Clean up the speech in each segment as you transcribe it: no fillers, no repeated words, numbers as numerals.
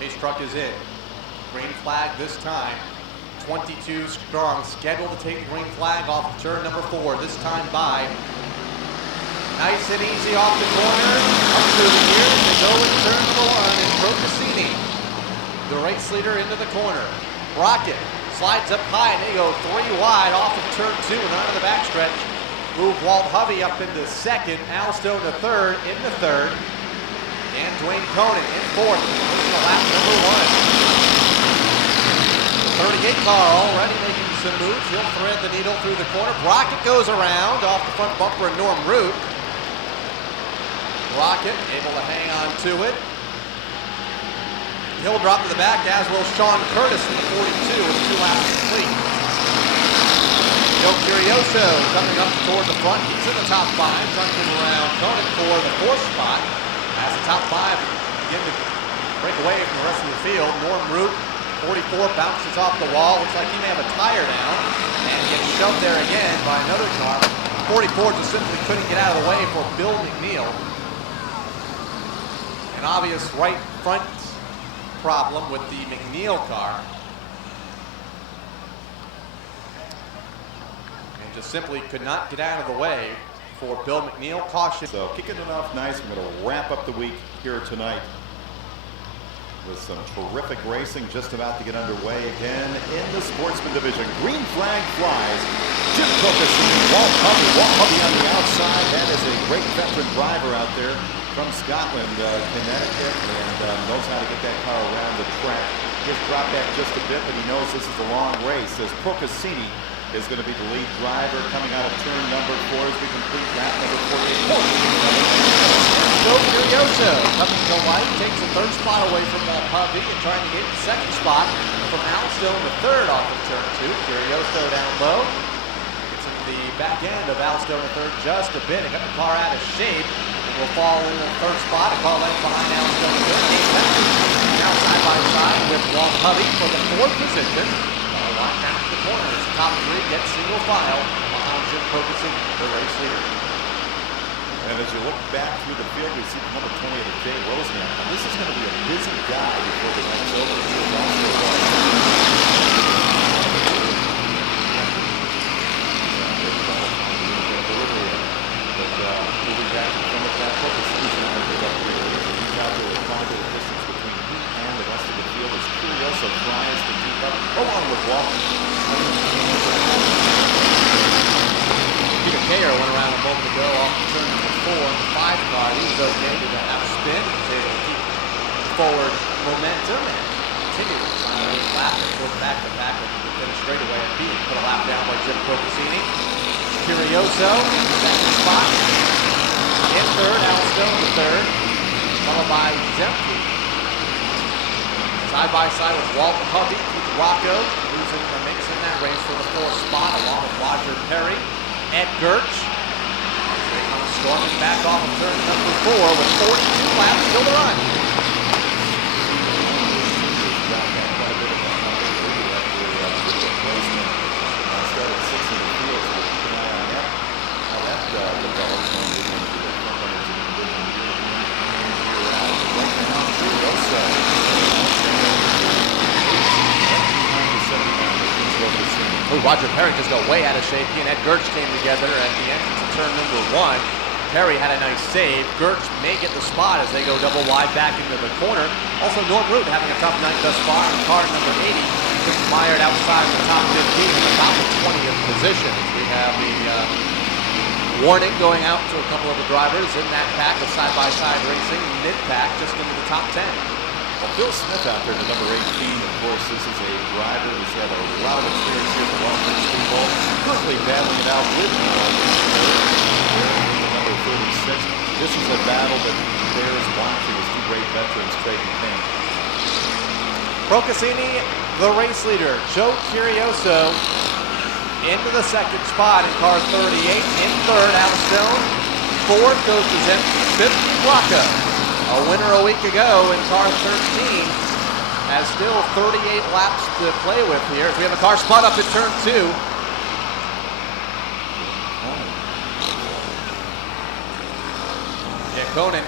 Pace truck is in. Green flag this time. 22 strong, scheduled to take the green flag off of turn number 4, this time by. Nice and easy off the corner, up through the gears to go in turn number 1 and Procasini, the race leader, into the corner. Rocket slides up high and they go 3 wide off of turn 2 and onto the backstretch. Move Walt Hovey up into second, Al Stone to third, into third, and Dwayne Conan in fourth, in lap number 1. 38 car already making some moves. He'll thread the needle through the corner. Brockett goes around off the front bumper of Norm Root. Brockett able to hang on to it. He'll drop to the back, as will Sean Curtis in the 42 with 2 laps complete. Joe Curioso coming up toward the front. He's in the top 5, trunking around Conan for the 4th spot. As the top 5 begin to break away from the rest of the field, Norm Root, 44, bounces off the wall. Looks like he may have a tire down and gets shoved there again by another car. 44 just simply couldn't get out of the way for Bill McNeil. An obvious right front problem with the McNeil car. And just simply could not get out of the way for Bill McNeil. Caution. So kicking it off nice. We're going to wrap up the week here tonight with some terrific racing just about to get underway again in the Sportsman division. Green flag flies. Jim Procasini, Walt Hovey on the outside. That is a great veteran driver out there from Scotland, Connecticut, and knows how to get that car around the track. Just dropped back just a bit, but he knows this is a long race, as Procasini is going to be the lead driver coming out of turn number 4 as we complete lap number 48. Joe Curioso coming to light, takes the 3rd spot away from Walt Hovey and trying to get the 2nd spot from Al Stone, the 3rd off of turn 2. Curioso down low. Gets into the back end of Al Stone, the 3rd, just a bit. He got the car out of shape. Will fall in the 3rd spot. A car left behind Al Stone, the 3rd. Now side by side with Walt Hovey for the 4th position. Right down to the corners. Top 3 gets single file behind Jim Procasini, the race leader. And as you look back through the field, we see the number 28 of Jay Wozniak. Now, this is going to be a busy guy before the night's over. Moving back in front of that focus, he's going to pick up the he's out there with 5 little distance between him and the rest of the field as Curioso tries to keep up along with Walker. Peter Kayer went around a moment ago off the turn number 4 in the 5 car. He was okay to have a spin. He was able to keep forward momentum and continue to find a lap and go back to back with the finish straightaway and beat. Put a lap down by Jim Procasini. Curioso in the 2nd spot. In 3rd, Al Stone the 3rd, followed by Zemke. Side by side with Walt Hovey, Keith Rocco, losing the mix in that race for the 4th spot, along with Roger Perry. Ed Gertz. They come storming back off of turn number 4 with 42 laps still to run. Roger Perry just got way out of shape. He and Ed Gertz came together at the entrance of turn number 1. Perry had a nice save. Gertz may get the spot as they go double wide back into the corner. Also, Norm Root having a tough night thus far in car number 80. Just mired outside the top 15 in about the 20th position. We have the warning going out to a couple of the drivers in that pack of side-by-side racing, mid-pack, just into the top 10. Well, Bill Smith out there, the number 18, of course, this is a driver who's had a lot of experience here at the Waterford Speedbowl, currently battling it out with number 36. This is a battle that bears watching as 2 great veterans trading paint. Procasini, the race leader. Joe Curioso into the 2nd spot in car 38. In 3rd, Al Stone. 4th goes to Zemke. 5th, Rocco. A winner a week ago in car 13 has still 38 laps to play with here. We have a car spot up at turn 2. Yeah, Conan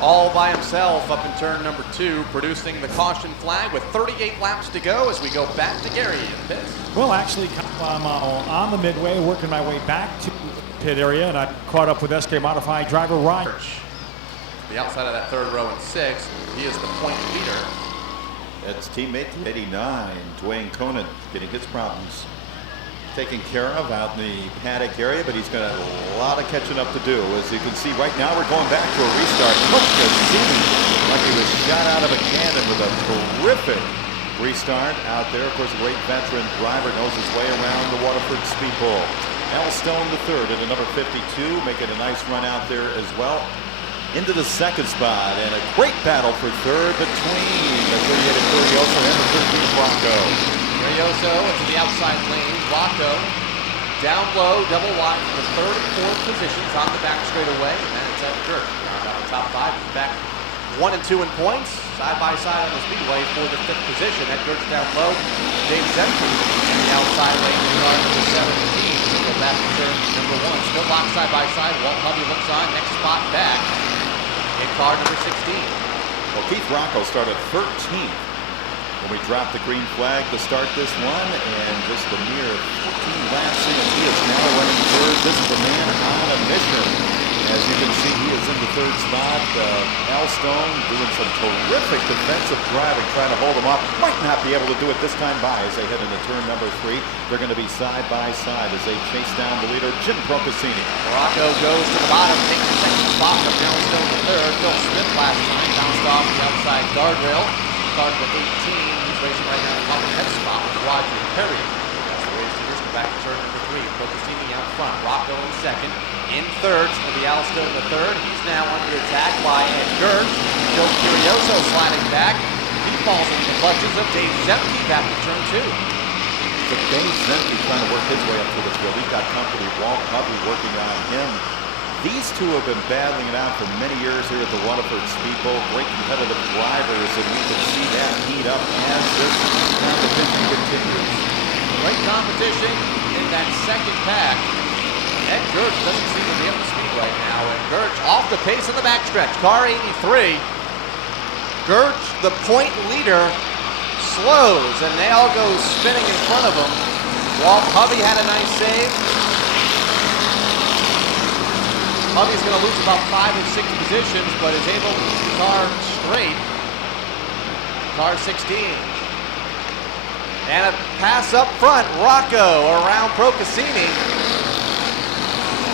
all by himself up in turn number 2, producing the caution flag with 38 laps to go as we go back to Gary in pits. Well, actually, I'm on the midway, working my way back to the pit area, and I caught up with SK Modified driver Ryan. The outside of that 3rd row in 6, he is the point leader. That's teammate 89, Dwayne Conan, getting his problems taken care of out in the paddock area, but he's got a lot of catching up to do. As you can see right now, we're going back to a restart. Seeming like he was shot out of a cannon with a terrific restart out there. Of course, a great veteran driver knows his way around the Waterford Speedbowl. Al Stone the 3rd at a number 52, making a nice run out there as well. Into the 2nd spot, and a great battle for 3rd between the 38 of Curioso and the 13 Rocco. Curioso into the outside lane. Rocco down low, double wide for the 3rd and 4th positions on the back straightaway, and then it's Ed Gert round out the top 5. He's back 1 and 2 in points, side by side on the speedway for the 5th position. Ed Gert's down low. Dave Zemke in the outside lane, car number 17. Go back to turn number 1. Still locked side by side. Walt Hubby looks on. Next spot back in car number 16. Well, Keith Rocco started 13th when we dropped the green flag to start this one, and just a mere 14 laps in, and he is now running 3rd. This is a man on a mission. As you can see, he is in the 3rd spot. Al Stone doing some terrific defensive driving, trying to hold him off. Might not be able to do it this time by as they head into turn number 3. They're going to be side by side as they chase down the leader, Jim Procaccini. Rocco goes to the bottom, takes the 2nd spot from Al Stone the 3rd. Phil Smith last time bounced off the outside guardrail. Started with 18. He's racing right now in the top 10 spot with Roger Perry. That's the race leaders come back to turn number 3. Procaccini out front. Rocco in 2nd. In 3rd, to the Al Stone the 3rd. He's now under attack by Ed Gert. Joe Curioso sliding back. He falls into the clutches of Dave Zemke back to turn 2. So Dave Zemke trying to work his way up to the field. He's got company, Walt Hubby working on him. These two have been battling it out for many years here at the Waterford Speedbowl. Great competitive drivers, and we can see that heat up as this competition continues. Great competition in that 2nd pack. Ed Gert doesn't seem to be up to speed right now. And Gert off the pace in the backstretch. Car 83. Gert, the point leader, slows, and they all go spinning in front of him. Walt Hubby had a nice save. Hubby's going to lose about 5 or 6 positions, but is able to keep the car straight. Car 16. And a pass up front. Rocco around Procaccini.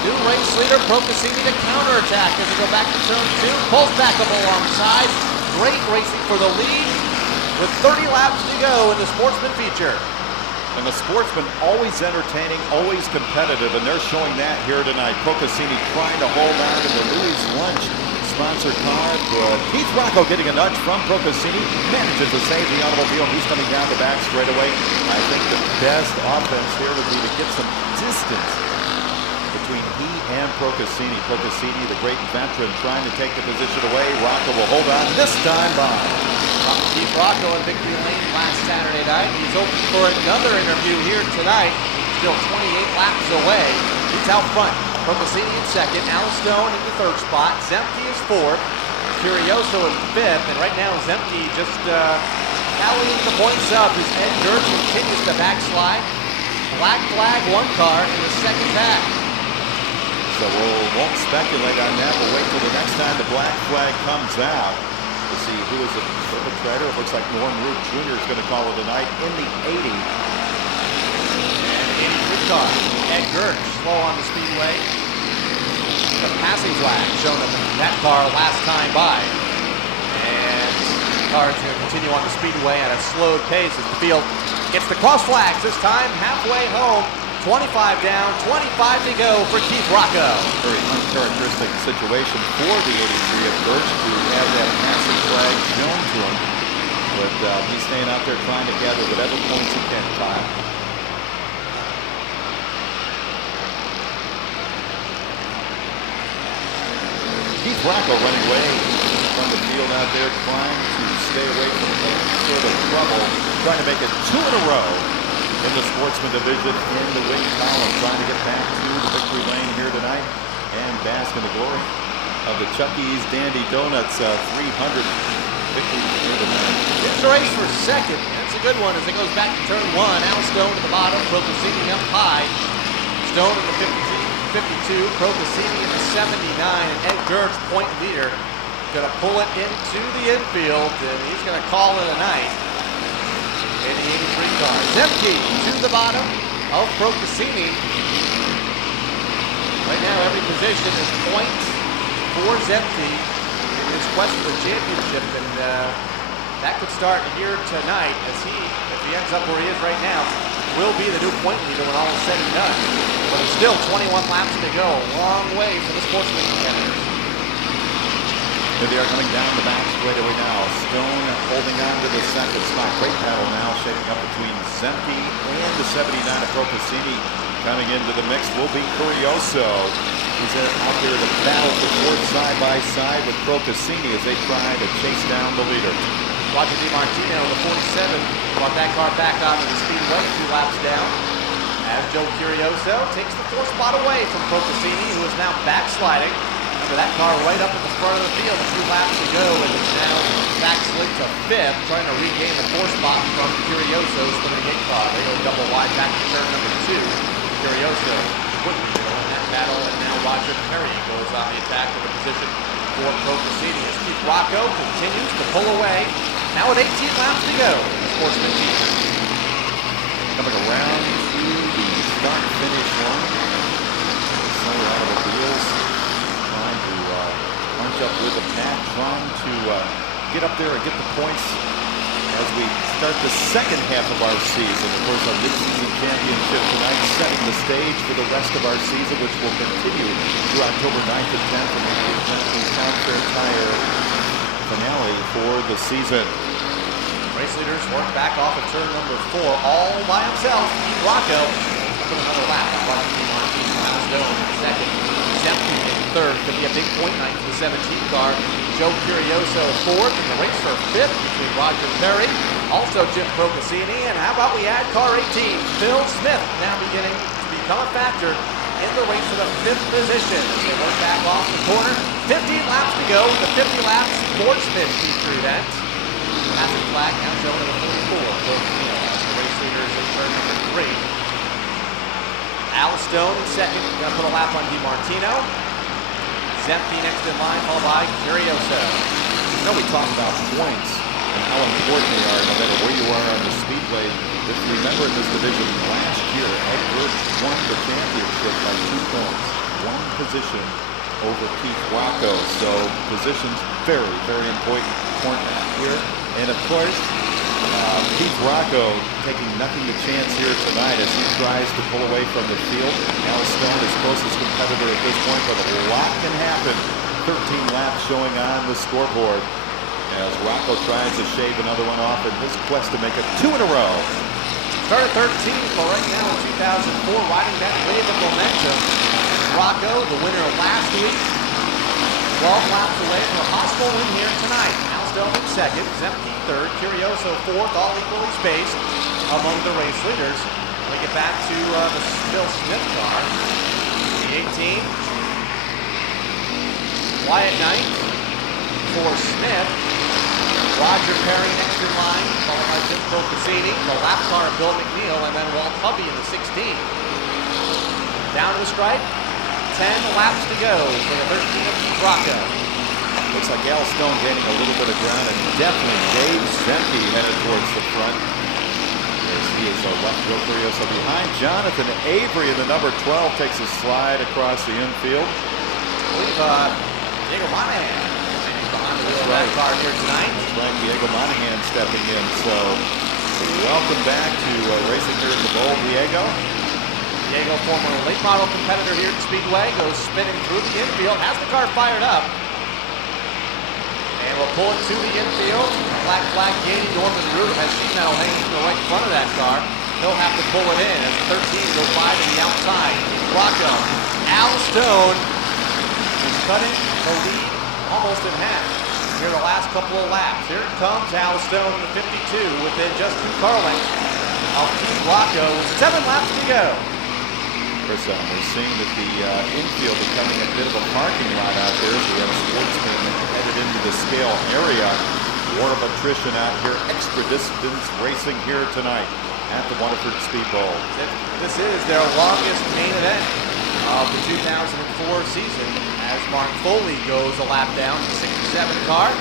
New race leader Procaccini to counterattack as they go back to turn 2. Pulls back up alongside. Great racing for the lead with 30 laps to go in the Sportsman feature. And the Sportsman always entertaining, always competitive, and they're showing that here tonight. Procaccini trying to hold on to the Louis Lunch sponsored car. Keith Rocco getting a nudge from Procaccini, manages to save the automobile. He's coming down the back straightaway. I think the best offense here would be to get some distance between he and Procaccini. Procaccini, the great veteran, trying to take the position away. Rocco will hold on this time by. Keith Rocco in victory lane last Saturday night. He's open for another interview here tonight. Still 28 laps away. He's out front. Procaccini in 2nd. Al Stone in the 3rd spot. Zemke is 4th. Curioso in 5th. And right now Zemke just tallying the points up as Ed Gert continues to backslide. Black flag 1 car in the 2nd pack. So we won't speculate on that. We'll wait till the next time the black flag comes out to see who is the perpetrator. It looks like Norm Root Jr. is going to call it a night in the 80. And 83 car. Ed Gert slow on the speedway. The passing flag shown up in that car last time by. And the car is going to continue on the speedway at a slowed pace as the field gets the cross flags this time halfway home. 25 down, 25 to go for Keith Rocco. Very uncharacteristic situation for the 83 of Gert to have that passing flag shown to him. But he's staying out there trying to gather whatever points he can, Kyle. Keith Rocco running away from the field out there, trying to stay away from any sort of trouble, trying to make it 2 in a row in the Sportsman division in the win column, trying to get back to the victory lane here tonight and bask in the glory of the T.H.E. Dandy Donuts 350 It's a race for second. That's a good one as it goes back to turn one. Al Stone at the bottom, Procasini up high. Stone in the 52, Procasini in the 79, and Ed Gertz, point leader, going to pull it into the infield, and he's going to call it a night in the 83 car. Zemke to the bottom of Procasini. Right now, every position is points for Zemke in his quest for the championship, and that could start here tonight as if he ends up where he is right now, will be the new point leader when all is said and done. But it's still 21 laps to go, a long way for the Sportsman competitors. Here they are coming down the back straightaway now. Stone holding on to the second spot. Great battle now shaping up between Zemke and the 79 of Procasini. Coming into the mix will be Curioso. He's out there to battle the fourth side by side with Procasini as they try to chase down the leader. Roger DiMartino, the 47, brought that car back onto the speedway 2 laps down. As Joe Curioso takes the 4th spot away from Procasini, who is now backsliding. Remember that car right up at the front of the field, a few laps to go, and it's now backslid to 5th, trying to regain the 4th spot from Curioso's limited car. They go double wide back to turn number 2. Curioso quickly in that battle, and now Roger Perry goes on the attack with a position for Procasini as Keith Rocco continues to pull away. Now with 18 laps to go, the Sportsman team. Coming around to the start-finish line. Some automobiles trying to punch up with the pack, trying to get up there and get the points as we start the second half of our season. Of course, our mid-season championship tonight, setting the stage for the rest of our season, which will continue through October 9th and 10th, and the Town Fair Tire finale for the season. Race leaders work back off of turn number 4, all by himself. Keith Rocco up in another lap. Stone in second. Zemke in third. Could be a big point night for the 17 car. Joe Curioso fourth, and the race for 5th between Roger Perry, also Jim Procasini, and how about we add car 18, Phil Smith, now beginning to become a factor in the race for the 5th position. They work back off the corner. 15 laps to go. The 50 laps Sportsman feature event. Massive flag now showing at the 44. The race leaders in turn number 3. Al Stone in second, going to put a lap on DiMartino. Zemke next in line, followed by Curioso. You know, we talk about points and how important they are no matter where you are on the speedway. If you remember in this division last year, Edwards won the championship by 2 points. 1 position over Keith Rocco. So positions very, very important here. And of course, Keith Rocco taking nothing to chance here tonight as he tries to pull away from the field. Al Stone, his closest competitor at this point, but a lot can happen. 13 laps showing on the scoreboard as Rocco tries to shave another one off in his quest to make it 2 in a row. Started 13th, but right now in 2004, riding that wave of momentum. Rocco, the winner of last week, 12 laps away from a possible win here tonight. Al Stone in second, Zemke third, Curioso fourth, all equally spaced among the race leaders. We get back to the Phil Smith car. The 18. Wyatt Knight for Smith. Roger Perry next in line, followed by Jim Procasini, the lap car of Bill McNeil, and then Walt Hubby in the 16. Down to the stripe, 10 laps to go for the 13 of Keith Rocco. Looks like Al Stone gaining a little bit of ground, and definitely Dave Zemke headed towards the front. As he is left Joe Curioso behind. Jonathan Avery in the number 12 takes a slide across the infield. I believe Diego Monahan behind the wheel of that car here tonight. That's right, Diego Monahan stepping in. So welcome back to racing here at the Bowl, Diego. Diego, former late model competitor here at Speedway, goes spinning through the infield, has the car fired up. And we'll pull it to the infield. Black flag gate, Norman Root has sheet metal hanging to the right front of that car. He'll have to pull it in as 13 goes by to the outside. Rocco, Al Stone is cutting the lead almost in half. Here the last couple of laps. Here comes Al Stone in the 52 within just 2 car lengths of Keith Rocco with 7 laps to go. carousel. We're seeing that the infield becoming a bit of a parking lot out there. So we have Sportsman headed into the scale area. War of attrition out here. Extra distance racing here tonight at the Waterford Speedbowl. This is their longest main event of the 2004 season as Mark Foley goes a lap down to the 67 car.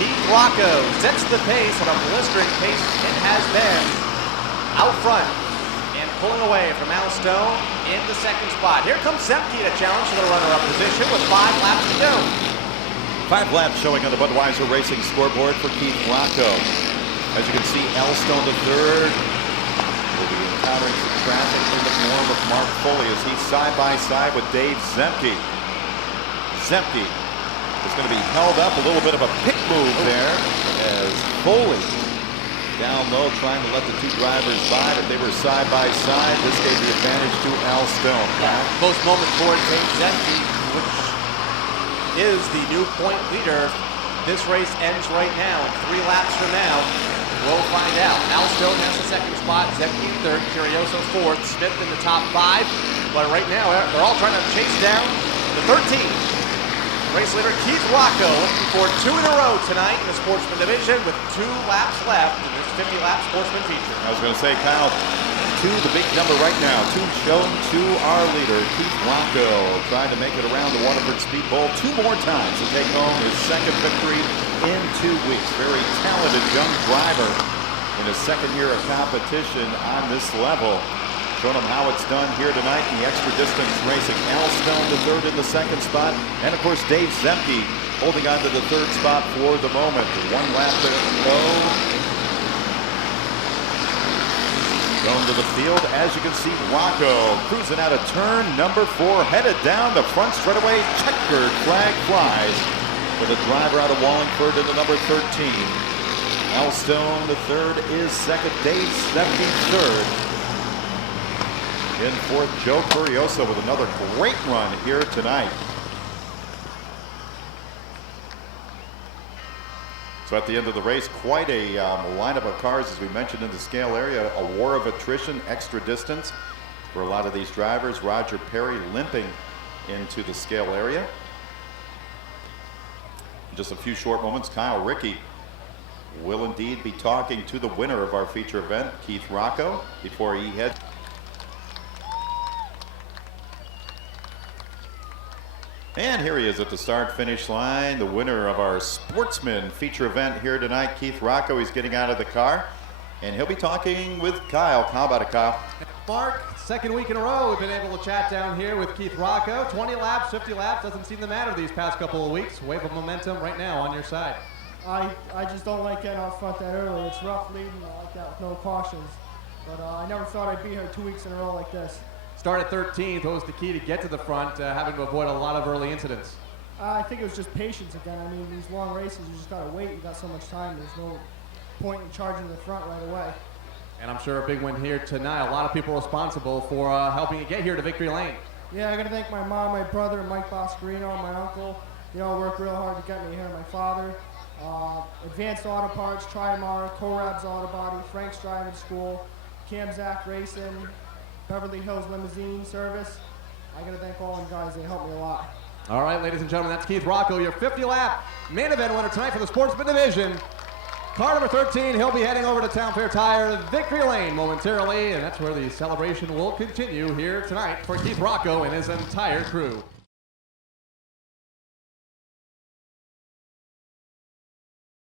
Keith Rocco sets the pace on a blistering pace and has been out front and pulling away from Al Stone in the second spot. Here comes Zemke to challenge for the runner-up position with 5 laps to go. 5 laps showing on the Budweiser Racing scoreboard for Keith Rocco. As you can see, Al Stone the third will be encountering some traffic in the form of Mark Foley as he's side by side with Dave Zemke. Zemke is going to be held up, a little bit of a pit move there as Foley down low trying to let the two drivers by, but they were side by side. This gave the advantage to Al Stone. Most moment for Dave Zemke, which is the new point leader. This race ends right now, and 3 laps from now, we'll find out. Al Stone has the second spot, Zemke third, Curioso fourth, Smith in the top 5. But right now, they're all trying to chase down the 13. Race leader Keith Rocco looking for 2 in a row tonight in the Sportsman division with 2 laps left in this 50-lap Sportsman feature. I was going to say, Kyle, 2, the big number right now. 2 shown to our leader, Keith Rocco, trying to make it around the Waterford Speedbowl 2 more times to take home his second victory in 2 weeks. Very talented young driver in his second year of competition on this level. Showing them how it's done here tonight in the extra distance racing. Al Stone the third in the second spot. And of course, Dave Zemke holding on to the third spot for the moment. 1 lap to go. Going to the field, as you can see, Rocco cruising out of turn number 4, headed down the front straightaway. Checkered flag flies for the driver out of Wallingford in the number 13. Al Stone the third is second. Dave Zemke third. In fourth, Joe Curioso with another great run here tonight. So at the end of the race, quite a lineup of cars, as we mentioned, in the scale area. A war of attrition, extra distance for a lot of these drivers. Roger Perry limping into the scale area. In just a few short moments, Kyle Rickey will indeed be talking to the winner of our feature event, Keith Rocco, before he heads. And here he is at the start-finish line, the winner of our Sportsman feature event here tonight, Keith Rocco. He's getting out of the car, and he'll be talking with Kyle. How about it, Kyle? Mark, second week in a row we've been able to chat down here with Keith Rocco. 20 laps, 50 laps, doesn't seem to matter these past couple of weeks. Wave of momentum right now on your side. I just don't like getting out front that early. It's rough leading like that with no cautions. But I never thought I'd be here 2 weeks in a row like this. Start at 13th. What was the key to get to the front, having to avoid a lot of early incidents? I think it was just patience again. I mean, these long races, you just got to wait. You got so much time. There's no point in charging the front right away. And I'm sure a big win here tonight. A lot of people responsible for helping you get here to victory lane. Yeah, I got to thank my mom, my brother, Mike Boscarino, my uncle. They all worked real hard to get me here. My father, Advanced Auto Parts, Trimar, Corab's Auto Body, Frank's Driving School, Cam Zach Racing, Beverly Hills Limousine Service. I got to thank all them guys. They helped me a lot. All right, ladies and gentlemen, that's Keith Rocco, your 50-lap main event winner tonight for the Sportsman division. Car number 13, he'll be heading over to Town Fair Tire victory lane momentarily, and that's where the celebration will continue here tonight for Keith Rocco and his entire crew.